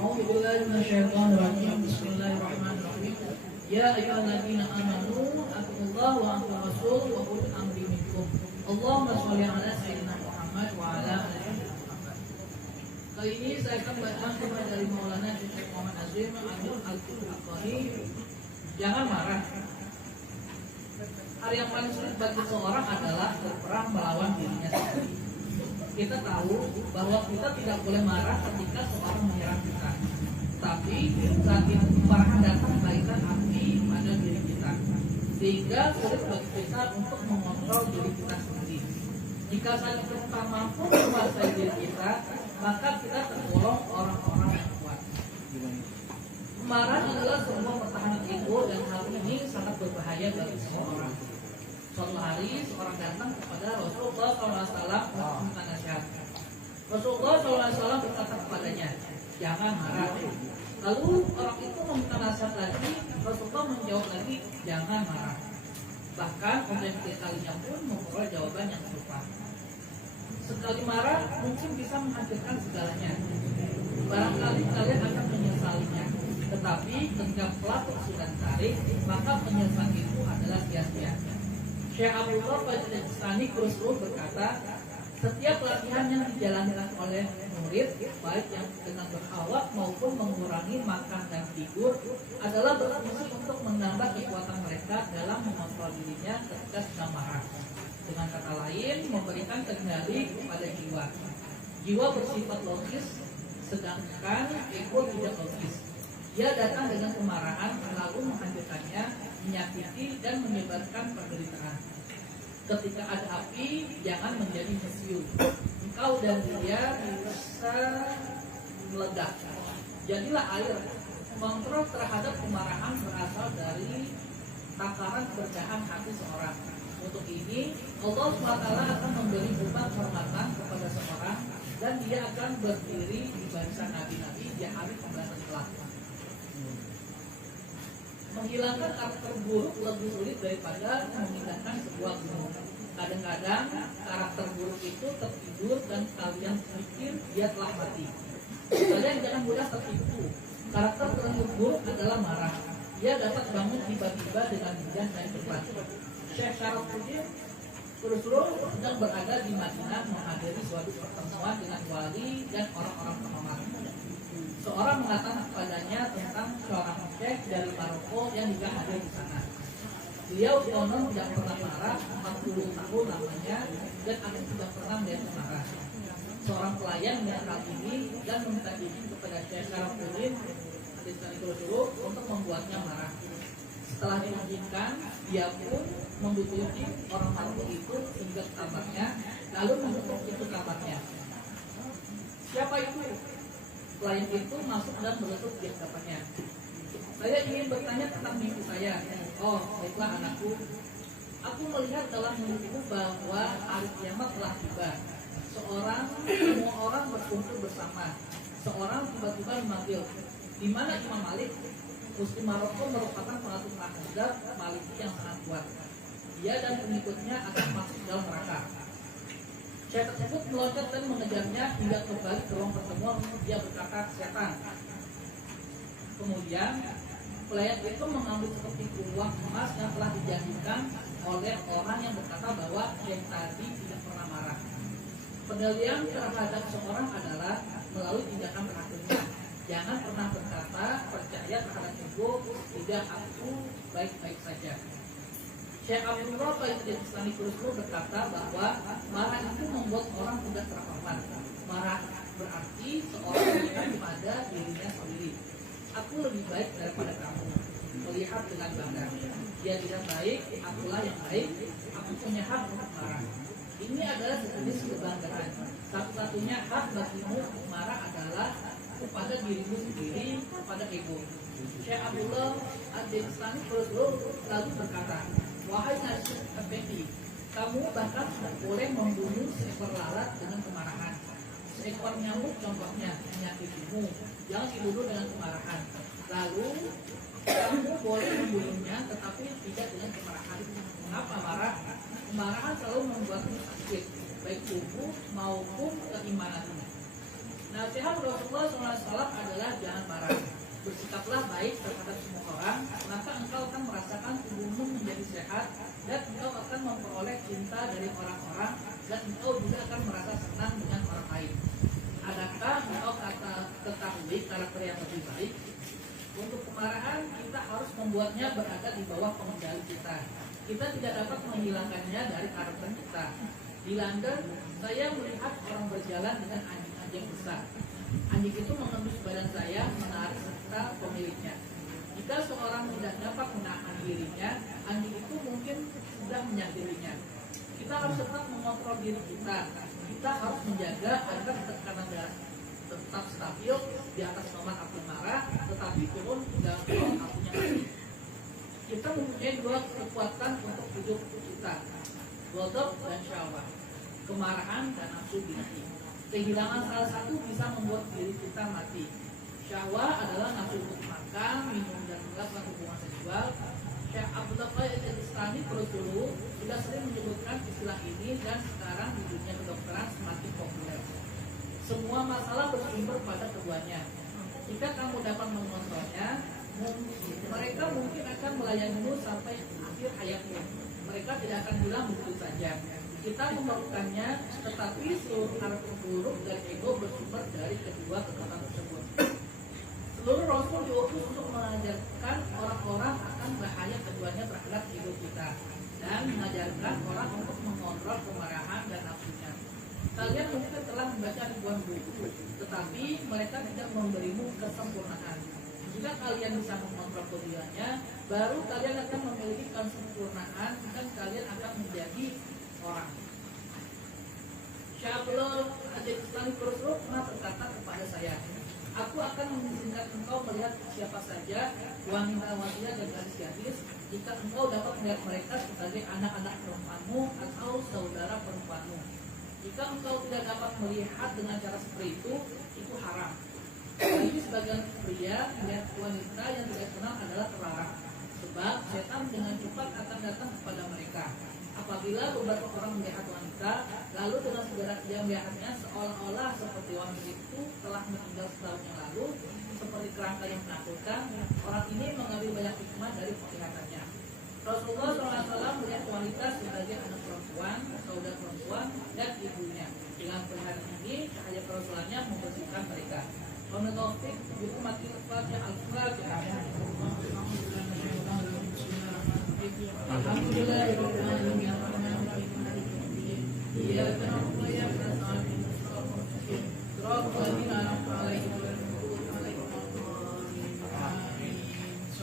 أعوذ بالله من الشيطان الرجيم. بسم الله الرحمن الرحيم. يا أيها الذين آمنوا أطيعوا الله وأطيعوا الرسول وأولي الأمر منكم. اللهم صل على سيدنا Muhammad wa ala alihi Muhammad. Kali ini saya akan bacakan firman dari Maulana Syekh Muhammad Azim Al-Qur'ani. Jangan marah. Hal yang paling sulit bagi seorang adalah berperang melawan dirinya sendiri. Kita tahu bahwa kita tidak boleh marah ketika seorang menyerang kita. Tapi saat itu kemarahan datang bagaikan api pada diri kita, sehingga sulit bagi kita untuk mengontrol diri kita sendiri. Jika saat itu kita mampu menguasai diri kita, maka kita tergolong orang-orang yang kuat. Kemarahan adalah sebuah pertahanan ego dan hal ini sangat berbahaya bagi seseorang. Suatu hari seorang datang kepada Rasulullah SAW meminta nasihat. Rasulullah SAW berkata kepadanya, jangan marah. Lalu orang itu meminta nasihat lagi. Rasulullah menjawab lagi, jangan marah. Bahkan kemudian kalinya pun memperoleh jawaban yang serupa. Sekali marah mungkin bisa menghancurkan segalanya. Barangkali kalian akan menyesalinya. Tetapi ketika pelaku sudah ditarik, maka penyesalan itu adalah sia-sia. Syekh Abdullah Al-Bustani Kurusruh berkata, setiap latihan yang dijalankan oleh murid, baik yang dengan berkhawat maupun mengurangi makan dan tidur, adalah berfungsi untuk menambah kekuatan mereka dalam mengontrol dirinya ketika sedang marah. Dengan kata lain, memberikan kendali kepada jiwa. Jiwa bersifat logis, sedangkan ego tidak logis. Dia datang dengan kemarahan, lalu menghancurkannya, menyakiti dan menyebarkan penderitaan. Ketika ada api, jangan menjadi mesiu. Engkau dan dia bisa meledak. Jadilah air. Kontrol terhadap kemarahan berasal dari takaran keberkahan hati seorang. Untuk ini, Allah SWT akan memberi beban kehormatan kepada seorang dan dia akan berdiri di barisan nabi-nabi di hari pembalasan kelak. Menghilangkan karakter buruk lebih sulit daripada memindahkan sebuah gunung. Kadang-kadang karakter buruk itu tertidur dan kalian pikir dia telah mati. Kalian jangan mudah tertipu. Karakter buruk adalah marah. Dia dapat bangun tiba-tiba dengan mudah dan cepat. Syekh Syarafuddin Kurusruh sedang berada di Madinah menghadiri suatu pertemuan dengan wali dan orang-orang terhormat. Seorang mengatakan kepadanya tentang seorang syekh dari Maroko yang juga hadir di sana. Beliau konon tidak pernah marah, 40 tahun lamanya, dan akan tidak pernah melihat marah. Seorang pelayan melihat hal ini dan meminta izin kepada Syekh Syarafuddin untuk membuatnya marah. Setelah diizinkan, dia pun membutuhkan orang Maroko itu hingga ke kamarnya, lalu menutup pintu kamarnya. Siapa itu? Pelayan itu masuk dan menutup di hadapannya. Saya ingin bertanya tentang mimpi saya. Oh, baiklah anakku. Aku melihat dalam mimpiku bahwa hari kiamat telah tiba. Semua orang berkumpul bersama. Seorang tiba-tiba memanggil, di mana Imam Malik? Muslim Maroko merupakan pengaturan mazhab Maliki yang sangat kuat. Dia dan pengikutnya akan masuk dalam neraka. Syekh tersebut meloncat dan mengejarnya hingga kembali ke ruang pertemuan. Dia berkata, setan. Kemudian pelayan itu mengambil seperti uang emas yang telah dijanjikan oleh orang yang berkata bahwa yang tadi tidak pernah marah. Pendalian terhadap seorang adalah melalui tindakan terakhirnya. Jangan pernah berkata percaya terhadap ego, tidak, aku baik-baik saja. Syekh Abdullah Al-Bustani Kurusruh berkata bahwa marah itu membuat orang tidak terhormat. Marah berarti seorang melihat pada dirinya sendiri. Aku lebih baik daripada kamu. Melihat dengan bangga. Dia tidak baik, akulah yang baik. Aku punya hak untuk marah. Ini adalah sejenis kebanggaan. Satu-satunya hak bagimu untuk marah adalah kepada dirimu sendiri, kepada ego. Syekh Abdullah Al-Bustani Kurusruh lalu berkata, wahai Nasib Effendi, kamu bahkan tidak boleh membunuh seekor lalat dengan kemarahan. Seekor nyamuk contohnya menyakitimu, jangan dibunuh dengan kemarahan. Lalu kamu boleh membunuhnya, tetapi tidak dengan kemarahan. Mengapa marah? Kemarahan selalu membuatmu sakit, baik tubuh maupun keimananmu. Nasihat Rasulullah SAW adalah jangan marah. Bersikaplah baik terhadap semua orang, maka engkau akan merasakan tubuhmu menjadi sehat dan engkau akan memperoleh cinta dari orang-orang dan engkau juga akan merasa senang dengan orang lain. Adakah engkau ketahui karakter yang lebih baik? Untuk kemarahan kita harus membuatnya berada di bawah pengendali kita. Kita tidak dapat menghilangkannya dari karakter kita. Di London, saya melihat orang berjalan dengan anjing-anjing besar. Anjing itu mengendus badan saya, menarik serta pemiliknya. Jika seorang tidak dapat menahan dirinya, anjing itu mungkin sudah menyakitinya. Kita harus tetap mengontrol diri kita. Kita harus menjaga agar tekanan darah tetap stabil di atas normal api marah, tetapi turun dalam normal apinya mati. Kita mempunyai dua kekuatan untuk hidup kita, ghadab dan syahwat, kemarahan dan nafsu binati. Kehilangan salah satu bisa membuat diri kita mati. Syahwat adalah nafsu untuk makan, minum dan melakukan hubungan seksual. Syekh Abdullah Al-Istani Rasulullah sudah sering menyebutkan istilah ini dan sekarang di dunia kedokteran semakin populer. Semua masalah bersumber pada keduanya. Jika kamu dapat mengontrolnya, mereka mungkin akan melayanimu sampai akhir hayatmu. Mereka tidak akan bilang begitu saja. Kita memerlukannya, tetapi seluruh karakter buruk dan ego bersumber dari kedua kekuatan tersebut. Seluruh Rasul diutus untuk mengajarkan orang-orang akan bahaya keduanya terhadap hidup kita dan mengajarkan orang untuk mengontrol kemarahan dan nafsunya. Kalian mungkin telah membaca ribuan buku, tetapi mereka tidak memberimu kesempurnaan. Jika kalian bisa mengontrol keduanya, baru kalian akan memiliki kesempurnaan dan kalian akan menjadi orang. Syabulul Al-Istani pernah berkata kepada saya, aku akan mengizinkan engkau melihat siapa saja, wanita-wanita dan gadis-gadis, jika engkau dapat melihat mereka sebagai anak-anak perempuanmu atau saudara perempuanmu. Jika engkau tidak dapat melihat dengan cara seperti itu haram. Bagi sebagian pria, melihat wanita yang tidak kenal adalah terlarang. Sebab setan dengan cepat akan datang kepada mereka. Apabila beberapa orang melihat wanita, lalu dengan segera dia melihatnya seolah-olah seperti wanita itu telah meninggal setahun yang lalu, seperti kerangka yang menakutkan, orang ini mengambil banyak hikmah dari penglihatannya. Rasulullah SAW melihat wanita sebagai anak perempuan, saudara perempuan, dan ibunya. Dengan penglihatan ini, cahaya kerasulannya membersihkan mereka. Memetofik, itu mati Al-Fatihah Al-Fatihah. Alhamdulillah.